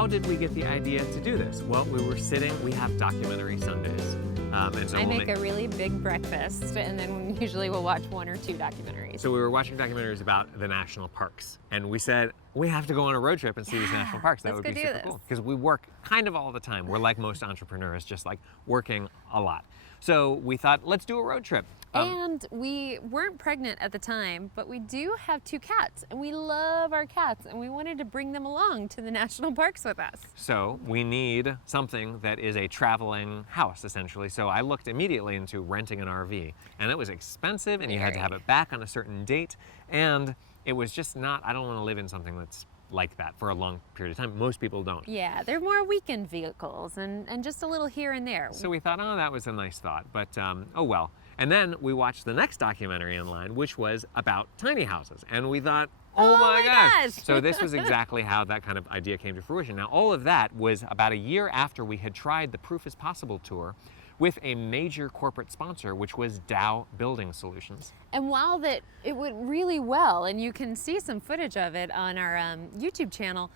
how did we get the idea to do this? Well, we have documentary Sundays. And so I make a really big breakfast, and then usually we'll watch 1 or 2 documentaries. So we were watching documentaries about the national parks, and we said, we have to go on a road trip and see these national parks. That would be super cool. Because we work kind of all the time. We're like most entrepreneurs, just like working a lot. So we thought, let's do a road trip. And we weren't pregnant at the time, but we do have 2 cats, and we love our cats, and we wanted to bring them along to the national parks with us. So we need something that is a traveling house, essentially. So I looked immediately into renting an RV, and it was expensive, and you had to have it back on a certain date, and it was just not, I don't want to live in something that's like that for a long period of time. Most people don't. Yeah, they're more weekend vehicles and just a little here and there. So we thought, oh, that was a nice thought, but oh well. And then we watched the next documentary online, which was about tiny houses. And we thought, oh my gosh. So this was exactly how that kind of idea came to fruition. Now, all of that was about a year after we had tried the Proof is Possible tour with a major corporate sponsor, which was Dow Building Solutions. And while it went really well, and you can see some footage of it on our YouTube channel,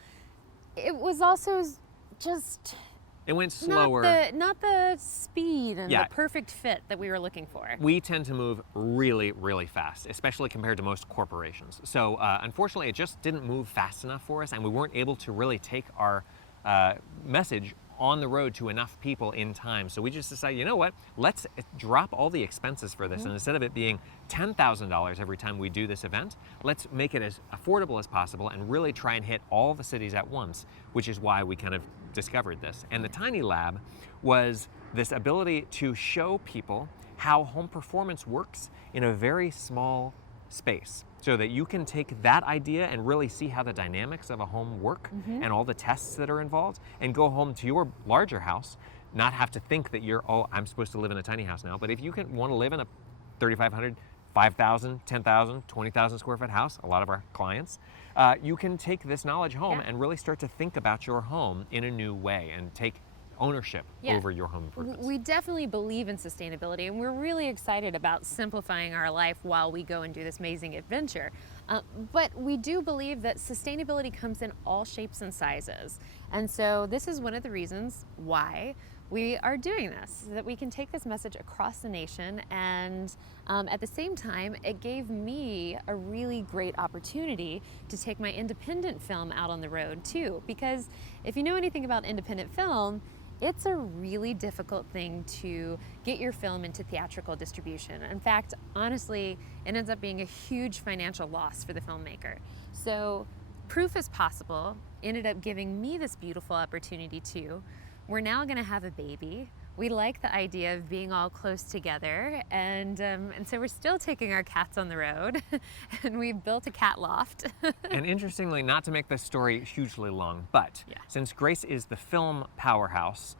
it was also just... It went slower. Not the speed and the perfect fit that we were looking for. We tend to move really, really fast, especially compared to most corporations. So unfortunately, it just didn't move fast enough for us, and we weren't able to really take our message on the road to enough people in time. So we just decided, you know what, let's drop all the expenses for this. And instead of it being $10,000 every time we do this event, let's make it as affordable as possible and really try and hit all the cities at once, which is why we kind of discovered this. And the Tiny Lab was this ability to show people how home performance works in a very small space, so that you can take that idea and really see how the dynamics of a home work and all the tests that are involved, and go home to your larger house, not have to think that you're, oh, I'm supposed to live in a tiny house now. But if you want to live in a 3,500, 5,000, 10,000, 20,000 square foot house, a lot of our clients, you can take this knowledge home and really start to think about your home in a new way and take ownership over your home improvements. We definitely believe in sustainability, and we're really excited about simplifying our life while we go and do this amazing adventure. But we do believe that sustainability comes in all shapes and sizes. And so this is one of the reasons why we are doing this, so that we can take this message across the nation. And at the same time, it gave me a really great opportunity to take my independent film out on the road too. Because if you know anything about independent film, it's a really difficult thing to get your film into theatrical distribution. In fact, honestly, it ends up being a huge financial loss for the filmmaker. So Proof is Possible ended up giving me this beautiful opportunity too. We're now gonna have a baby. We like the idea of being all close together, and so we're still taking our cats on the road, and we've built a cat loft. And interestingly, not to make this story hugely long, but since Grace is the film powerhouse,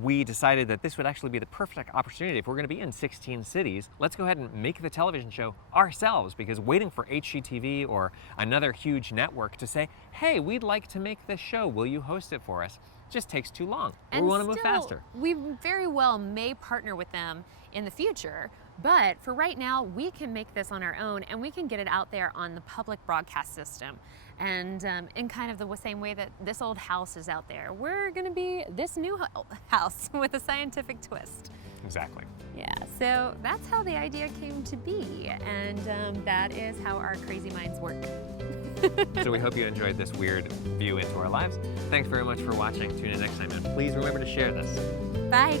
we decided that this would actually be the perfect opportunity. If we're going to be in 16 cities, let's go ahead and make the television show ourselves, because waiting for HGTV or another huge network to say, hey, we'd like to make this show, will you host it for us? Just takes too long. And we want to move faster. We very well may partner with them in the future, but for right now, we can make this on our own, and we can get it out there on the public broadcast system. And in kind of the same way that this old house is out there, we're going to be this new house with a scientific twist. Exactly. Yeah, so that's how the idea came to be, and that is how our crazy minds work. So we hope you enjoyed this weird view into our lives. Thanks very much for watching. Tune in next time, and please remember to share this. Bye.